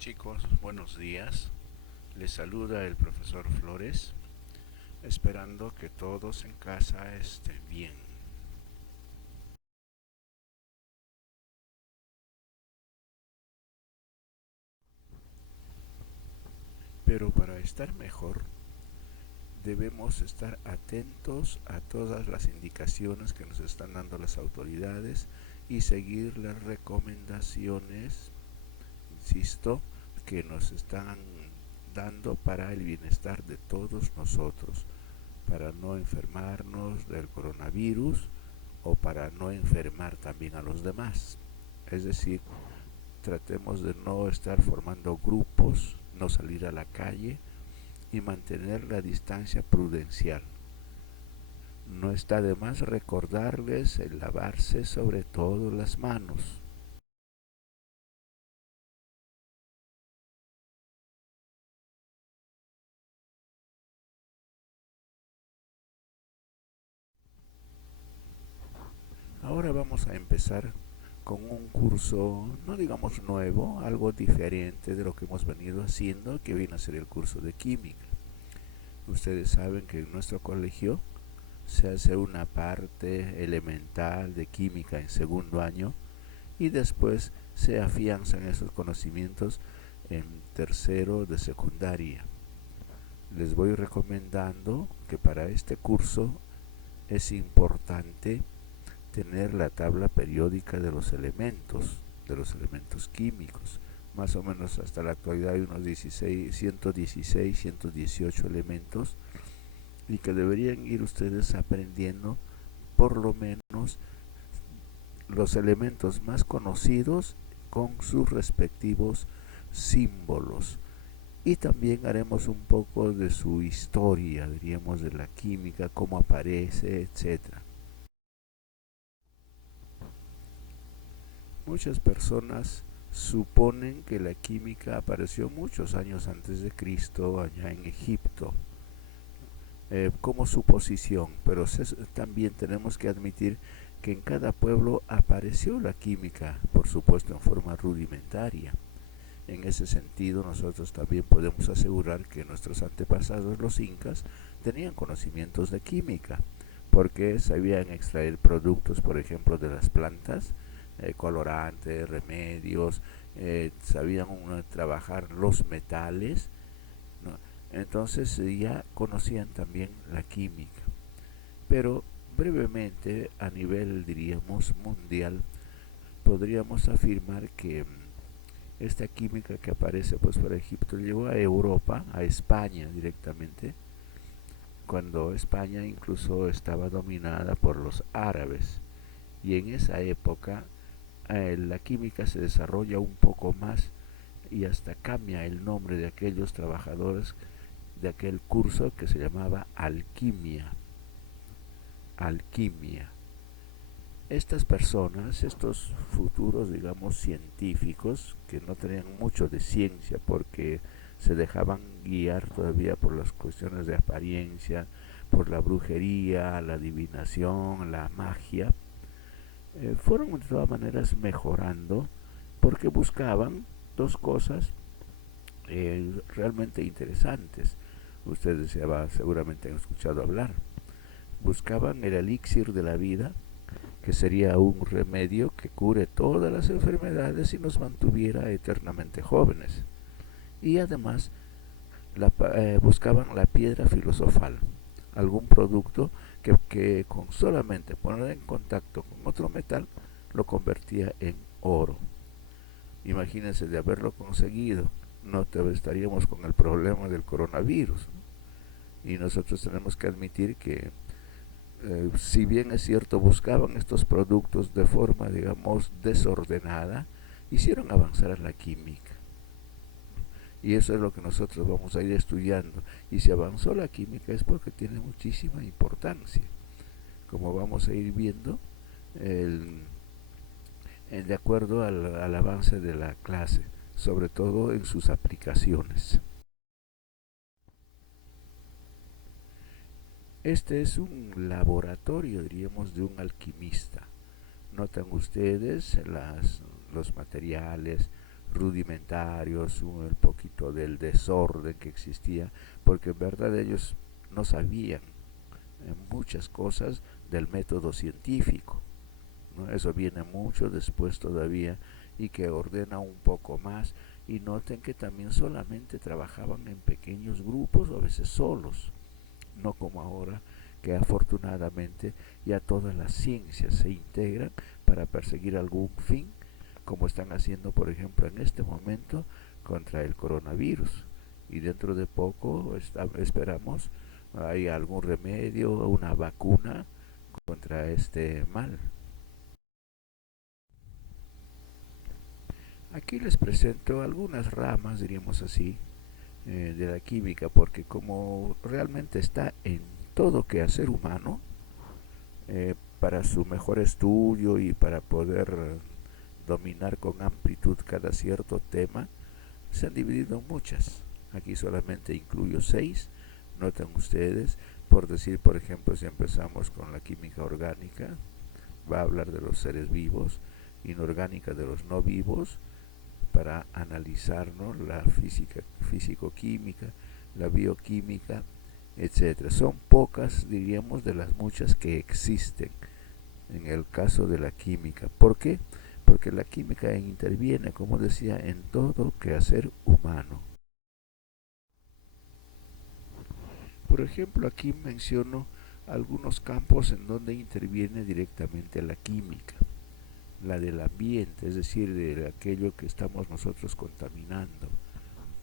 Chicos, buenos días. Les saluda el profesor Flores, esperando que todos en casa estén bien. Pero para estar mejor, debemos estar atentos a todas las indicaciones que nos están dando las autoridades y seguir las recomendaciones, insisto, que nos están dando para el bienestar de todos nosotros, para no enfermarnos del coronavirus o para no enfermar también a los demás. Es decir, tratemos de no estar formando grupos, no salir a la calle y mantener la distancia prudencial. No está de más recordarles el lavarse sobre todo las manos. Ahora vamos a empezar con un curso, no digamos nuevo, algo diferente de lo que hemos venido haciendo, que viene a ser el curso de química. Ustedes saben que en nuestro colegio se hace una parte elemental de química en segundo año y después se afianzan esos conocimientos en tercero de secundaria. Les voy recomendando que para este curso es importante tener la tabla periódica de los elementos químicos. Más o menos hasta la actualidad hay unos 116, 118 elementos y que deberían ir ustedes aprendiendo por lo menos los elementos más conocidos con sus respectivos símbolos. Y también haremos un poco de su historia, diríamos, de la química, cómo aparece, etcétera. Muchas personas suponen que la química apareció muchos años antes de Cristo allá en Egipto, como suposición, pero también tenemos que admitir que en cada pueblo apareció la química, por supuesto en forma rudimentaria. En ese sentido, nosotros también podemos asegurar que nuestros antepasados, los incas, tenían conocimientos de química, porque sabían extraer productos, por ejemplo, de las plantas, colorantes, remedios, sabían trabajar los metales, ¿no? Entonces ya conocían también la química. Pero brevemente, a nivel, diríamos, mundial, podríamos afirmar que esta química que aparece pues por Egipto llegó a Europa, a España directamente, cuando España incluso estaba dominada por los árabes. Y en esa época la química se desarrolla un poco más y hasta cambia el nombre de aquellos trabajadores de aquel curso que se llamaba alquimia. Alquimia. Estas personas, estos futuros, digamos, científicos, que no tenían mucho de ciencia porque se dejaban guiar todavía por las cuestiones de apariencia, por la brujería, la adivinación, la magia, fueron de todas maneras mejorando porque buscaban dos cosas realmente interesantes. Ustedes seguramente han escuchado hablar. Buscaban el elixir de la vida, que sería un remedio que cure todas las enfermedades y nos mantuviera eternamente jóvenes. Y además buscaban la piedra filosofal, algún producto que con solamente poner en contacto con otro metal lo convertía en oro. Imagínense de haberlo conseguido, no estaríamos con el problema del coronavirus. Y nosotros tenemos que admitir que si bien es cierto buscaban estos productos de forma, digamos, desordenada, hicieron avanzar a la química. Y eso es lo que nosotros vamos a ir estudiando. Y si avanzó la química es porque tiene muchísima importancia. Como vamos a ir viendo, el, de acuerdo al avance de la clase, sobre todo en sus aplicaciones. Este es un laboratorio, diríamos, de un alquimista. Notan ustedes los materiales, rudimentarios, un poquito del desorden que existía, porque en verdad ellos no sabían muchas cosas del método científico, ¿no? Eso viene mucho después todavía y que ordena un poco más. Y noten que también solamente trabajaban en pequeños grupos o a veces solos, no como ahora que afortunadamente ya todas las ciencias se integran para perseguir algún fin, como están haciendo por ejemplo en este momento contra el coronavirus. Y dentro de poco esperamos hay algún remedio, una vacuna contra este mal. Aquí les presento algunas ramas, diríamos así, de la química, porque como realmente está en todo quehacer humano, para su mejor estudio y para poder dominar con amplitud cada cierto tema, se han dividido en muchas. Aquí solamente incluyo 6, notan ustedes, por decir, por ejemplo, si empezamos con la química orgánica, va a hablar de los seres vivos, inorgánica de los no vivos, para analizarnos la física, físico-química, la bioquímica, etcétera. Son pocas, diríamos, de las muchas que existen en el caso de la química. ¿Por qué? Porque la química interviene, como decía, en todo quehacer humano. Por ejemplo, aquí menciono algunos campos en donde interviene directamente la química. La del ambiente, es decir, de aquello que estamos nosotros contaminando.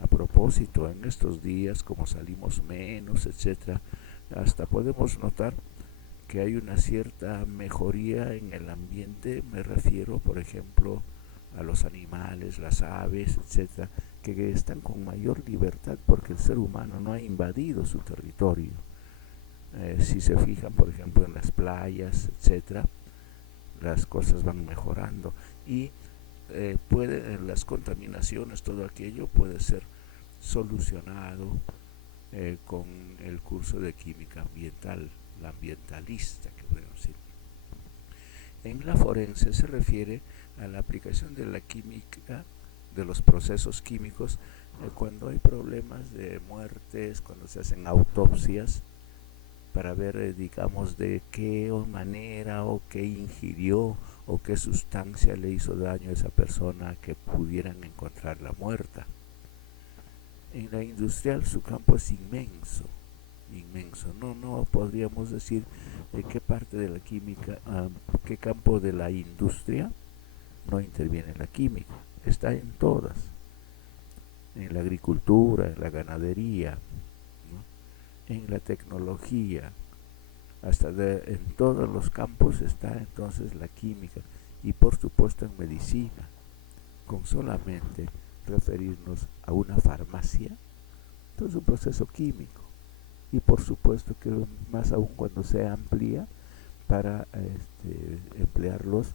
A propósito, en estos días, como salimos menos, etcétera, hasta podemos notar que hay una cierta mejoría en el ambiente. Me refiero, por ejemplo, a los animales, las aves, etcétera, que están con mayor libertad porque el ser humano no ha invadido su territorio. Si se fijan, por ejemplo, en las playas, etcétera, las cosas van mejorando y las contaminaciones, todo aquello puede ser solucionado con el curso de química ambiental, la ambientalista que podemos decir. En la forense se refiere a la aplicación de la química, de los procesos químicos, cuando hay problemas de muertes, cuando se hacen autopsias, para ver, digamos, de qué manera o qué ingirió o qué sustancia le hizo daño a esa persona que pudieran encontrarla muerta. En la industrial su campo es inmenso, inmenso. No podríamos decir de qué parte de la química, qué campo de la industria no interviene la química. Está en todas, en la agricultura, en la ganadería, ¿no? En la tecnología, en todos los campos está entonces la química, y por supuesto en medicina. Con solamente referirnos a una farmacia, todo es un proceso químico, y por supuesto que más aún cuando se amplía para emplearlos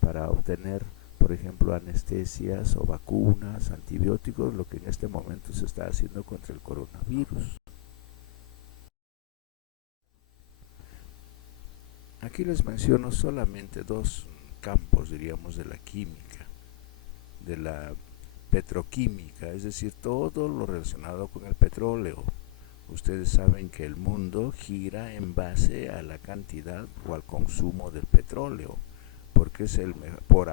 para obtener, por ejemplo, anestesias o vacunas, antibióticos, lo que en este momento se está haciendo contra el coronavirus. Aquí les menciono solamente 2 campos, diríamos, de la química, de la petroquímica, es decir, todo lo relacionado con el petróleo. Ustedes saben que el mundo gira en base a la cantidad o al consumo del petróleo, porque es por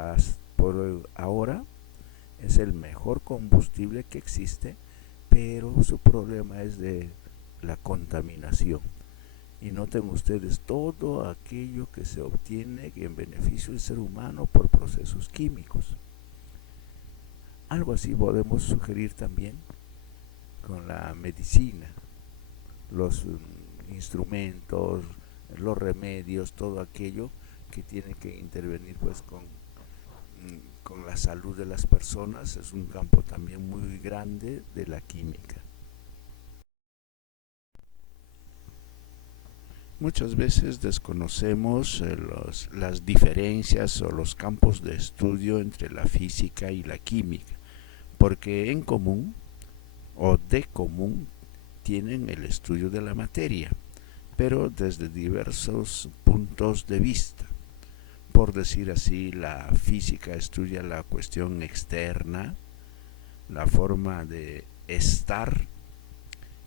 ahora es el mejor combustible que existe, pero su problema es de la contaminación. Y noten ustedes todo aquello que se obtiene en beneficio del ser humano por procesos químicos. Algo así podemos sugerir también con la medicina, los instrumentos, los remedios, todo aquello que tiene que intervenir pues con la salud de las personas. Es un campo también muy grande de la química. Muchas veces desconocemos las diferencias o los campos de estudio entre la física y la química, porque en común o de común tienen el estudio de la materia, pero desde diversos puntos de vista. Por decir así, la física estudia la cuestión externa, la forma de estar.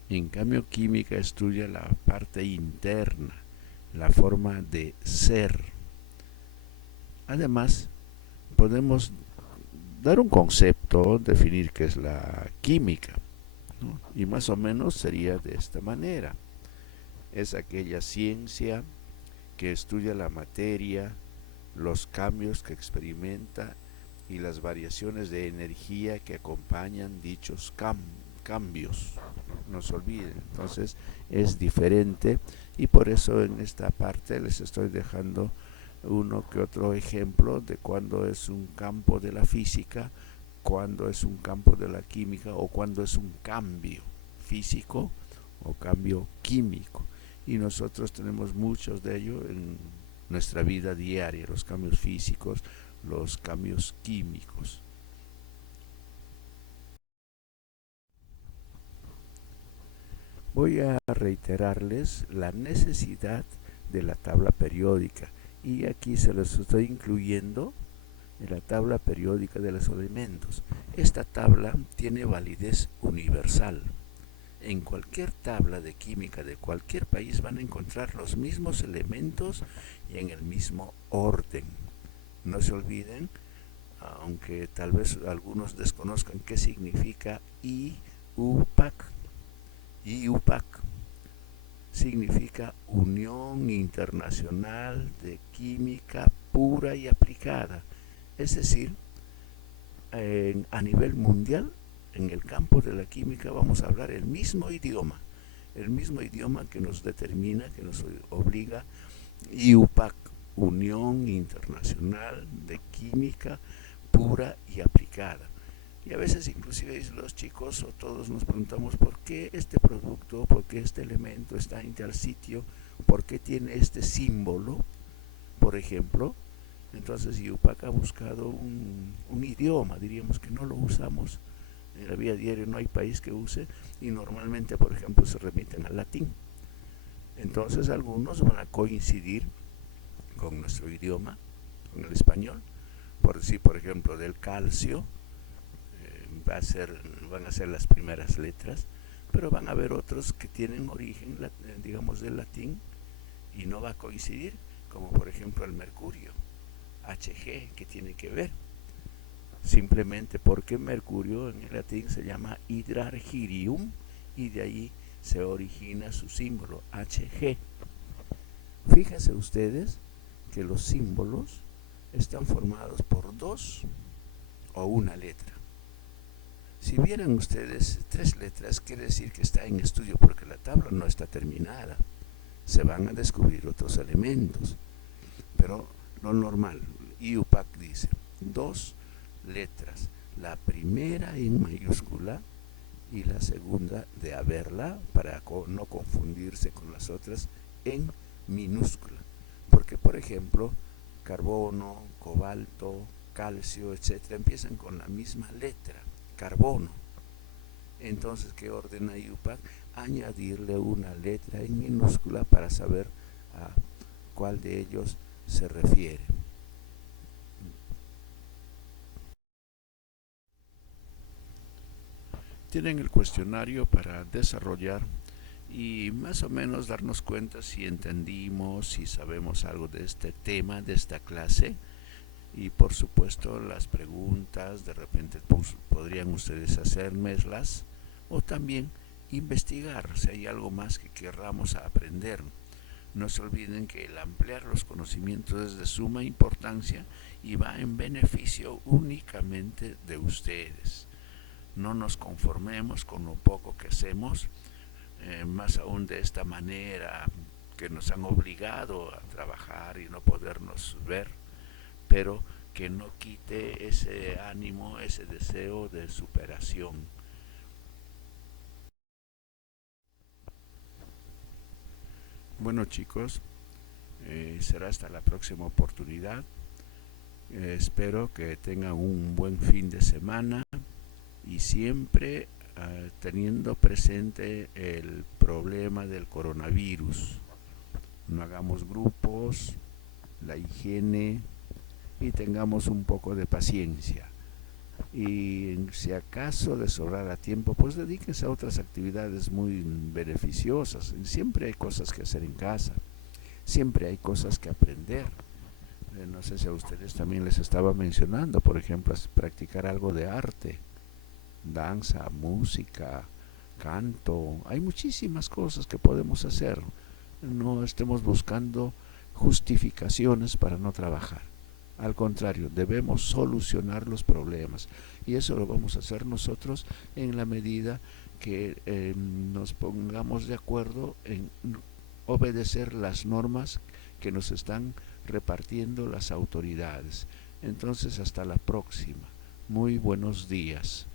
En cambio, química estudia la parte interna, la forma de ser. Además, podemos dar un concepto, definir qué es la química, ¿no? Y más o menos sería de esta manera. Es aquella ciencia que estudia la materia, los cambios que experimenta y las variaciones de energía que acompañan dichos cambios. No se olviden, entonces es diferente, y por eso en esta parte les estoy dejando uno que otro ejemplo de cuando es un campo de la física, cuando es un campo de la química, o cuando es un cambio físico o cambio químico. Y nosotros tenemos muchos de ellos en nuestra vida diaria, los cambios físicos, los cambios químicos. Voy a reiterarles la necesidad de la tabla periódica, y aquí se los estoy incluyendo en la tabla periódica de los elementos. Esta tabla tiene validez universal. En cualquier tabla de química de cualquier país van a encontrar los mismos elementos y en el mismo orden. No se olviden, aunque tal vez algunos desconozcan qué significa IUPAC. IUPAC significa Unión Internacional de Química Pura y Aplicada. Es decir, a nivel mundial, en el campo de la química vamos a hablar el mismo idioma que nos determina, que nos obliga. IUPAC, Unión Internacional de Química Pura y Aplicada. Y a veces inclusive los chicos o todos nos preguntamos por qué este producto, por qué este elemento está en tal sitio, por qué tiene este símbolo, por ejemplo. Entonces IUPAC ha buscado un idioma, diríamos que no lo usamos en la vida diaria, no hay país que use, y normalmente, por ejemplo, se remiten al latín. Entonces algunos van a coincidir con nuestro idioma, con el español. Por decir, por ejemplo, del calcio, van a ser las primeras letras, pero van a haber otros que tienen origen, digamos, del latín, y no va a coincidir, como por ejemplo el mercurio, Hg, que tiene que ver, simplemente porque mercurio en el latín se llama hydrargyrium, y de ahí se origina su símbolo, Hg. Fíjense ustedes que los símbolos están formados por dos o una letra. Si vieran ustedes 3 letras, quiere decir que está en estudio, porque la tabla no está terminada. Se van a descubrir otros elementos, pero lo normal, IUPAC dice 2 letras, la primera en mayúscula y la segunda, de haberla, para no confundirse con las otras, en minúscula. Porque, por ejemplo, carbono, cobalto, calcio, etcétera, empiezan con la misma letra, carbono. Entonces, ¿qué ordena IUPAC? Añadirle una letra en minúscula para saber a cuál de ellos se refiere. Tienen el cuestionario para desarrollar y más o menos darnos cuenta si entendimos, si sabemos algo de este tema, de esta clase. Y por supuesto las preguntas, de repente podrían ustedes hacérmelas, o también investigar si hay algo más que querramos aprender. No se olviden que el ampliar los conocimientos es de suma importancia y va en beneficio únicamente de ustedes. No nos conformemos con lo poco que hacemos, más aún de esta manera que nos han obligado a trabajar y no podernos ver, pero que no quite ese ánimo, ese deseo de superación. Bueno, chicos, será hasta la próxima oportunidad. Espero que tengan un buen fin de semana y siempre teniendo presente el problema del coronavirus. No hagamos grupos, la higiene, y tengamos un poco de paciencia. y si acaso les sobrara tiempo, pues dedíquense a otras actividades muy beneficiosas. Siempre hay cosas que hacer en casa, siempre hay cosas que aprender. No sé si a ustedes también les estaba mencionando, por ejemplo, practicar algo de arte, danza, música, canto. Hay muchísimas cosas que podemos hacer. No estemos buscando justificaciones para no trabajar. Al contrario, debemos solucionar los problemas y eso lo vamos a hacer nosotros en la medida que nos pongamos de acuerdo en obedecer las normas que nos están repartiendo las autoridades. Entonces, hasta la próxima. Muy buenos días.